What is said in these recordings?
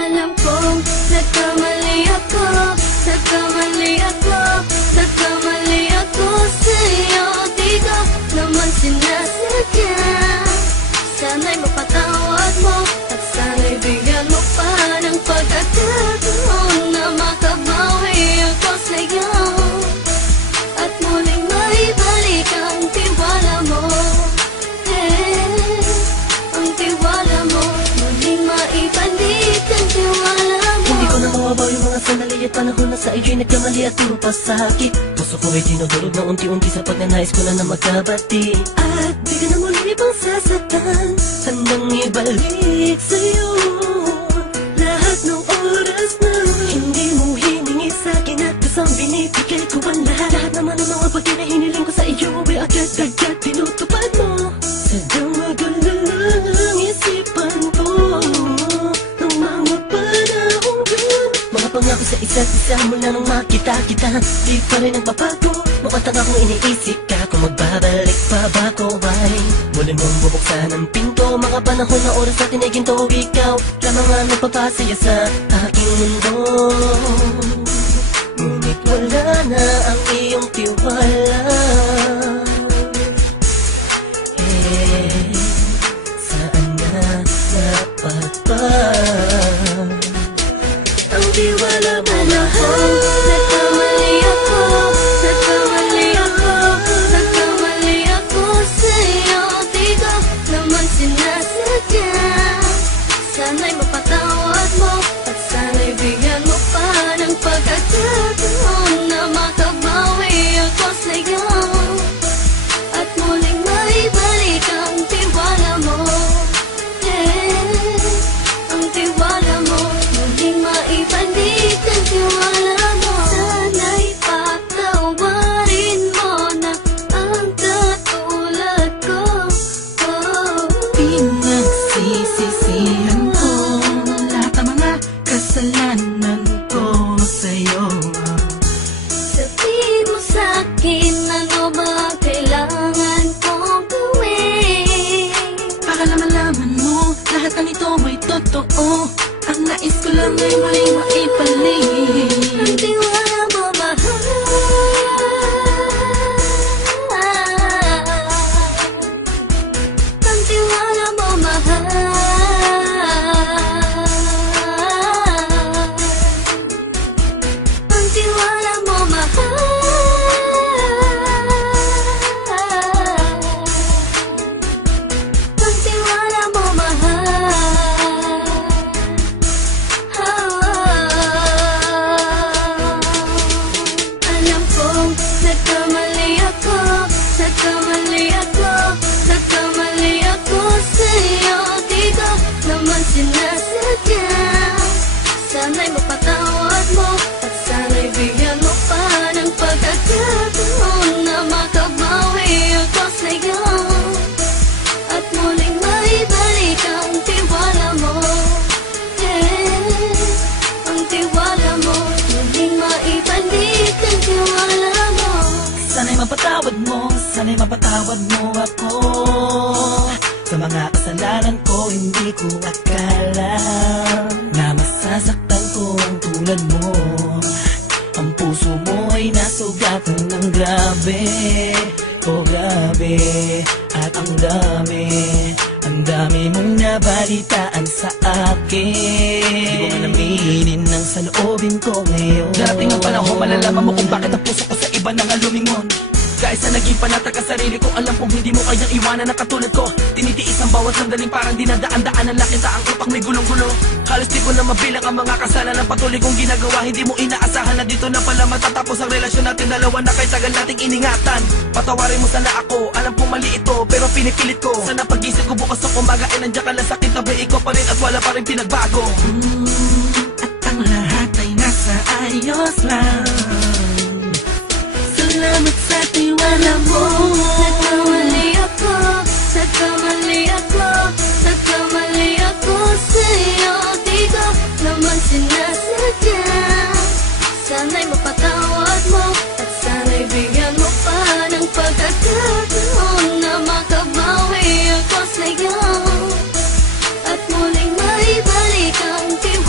Alam kong nagkamali ako, nagkamali ako, nagkamali ako sa'yo. Di ko naman sinasadya. Sana'y mapatawad mo at sana'y bigyan mo pa ng pagkakataon na makabawi ako sa'yo at muling maibalik ang tiwala mo. Ang tiwala mo, muling maibalik ang tiwala mo. Hindi ko na mawabaw yung mga sandali at panahon na sa iyo'y nagkamali at puro pasakit. Puso ko ay dinudurog na unti-unti sa pagnanais ko na magkabati. At di ka na muli pang sasaktan, handang ibalik sa'yo lahat ng oras na hindi mo hiningi sa'kin at kusang binibigay ko ang lahat. Lahat naman ng mga bagay na hiniling ko sa iyo ay agad-agad tinutupad mo. Sadyang magulo lang ang isipan ko ng mga panahong yun. Mga pangako sa isa't isa mula nung makita kita, di pa rin nagbabago. Mamatang akong iniisip ka kung magbabalik pa ba ko ay muli mong bubuksan ang pinto. Mga panahon na oras natin ay ginto, ikaw lamang ang nagpapasaya sa aking mundo. Ngunit wala na ang iyong tiwala. Saan na dapat ba ang tiwala mo? Nagkamali ako, nagkamali ako, nagkamali ako sa'yo. Di ko naman sinasadya. Sana'y mapatawad mo at sana'y bigyan mo pa ng pagkakataon na makabawi ako sa'yo at muling maibalik ang tiwala mo. Ang tiwala mo, muling maibalik ang tiwala mo. Sana'y patawarin mo na ang katulad ko. Pinagsisisihan ko lahat ng mga kasalanan ko sa'yo. Sabihin mo sa'kin ano ba kailangan kong gawin Para malaman mo lahat ng ito ay totoo. Ang nais ko lang ay muling maibalik ang tiwala mo, mahal. Ang tiwala mo, mahal. Ang tiwala mo, mahal. Ang tiwala mo, mahal. Alam kong nagkamali ako, nagkamali ako, nagkamali ako sa'yo. Di ko naman sinasadya. Sana'y mapatawad mo at sana'y bigyan mo pa ng pagkakataon na makabawi ako sa'yo at muling maibalik ang tiwala mo. Ang tiwala mo, muling maibalik ang tiwala mo. Sana'y mapatawad mo, sana'y mapatawad mo ako sa mga kasalanan ko. Hindi ko akala na masasaktan ko ang tulad mo. Ang puso mo ay nasugatan ng grabe, oh grabe. At ang dami mong nabalitaan sa akin. Di ko man aminin ang saloobin ko ngayon. Darating ang panahon, malalaman mo kung bakit ang puso ko sa iba nang alumingon. Dahil sa naging panatag ka sarili ko, alam kong hindi mo kayang iwanan na katulad ko. Tinitiis ang bawat sandaling parang dinadaan-daan ang lakita ang utak may gulong-gulo. Halos di ko na mabilang ang mga kasalanan patuloy kong ginagawa. Hindi mo inaasahan na dito na pala matatapos ang relasyon natin dalawa na kay tagal nating iningatan. Patawarin mo sana ako, alam kong mali ito pero pinipilit ko. Sana pag-isip ko bukas ng umaga ay nandiyan ka lang sa akin, tabi ikaw pa rin at wala pa rin pinagbago. At ang lahat ay nasa ayos lang. Salamat sa tiwala mo. Nagkamali ako, nagkamali ako, nagkamali ako sa'yo. Di ko naman sinasadya. Sana'y mapatawad mo at sana'y bigyan mo pa ng pagkakataon na makabawi ako sa'yo at muling maibalik ang tiwala.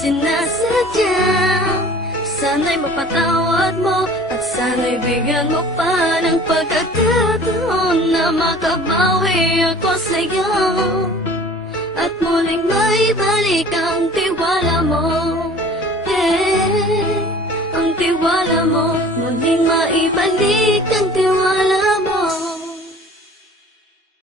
sinasadya. Sana'y mapatawad mo at sana'y bigyan mo pa ng pagkakataon na makabawi ako sa'yo at muling maibalik ang tiwala mo. Ang tiwala mo, muling maibalik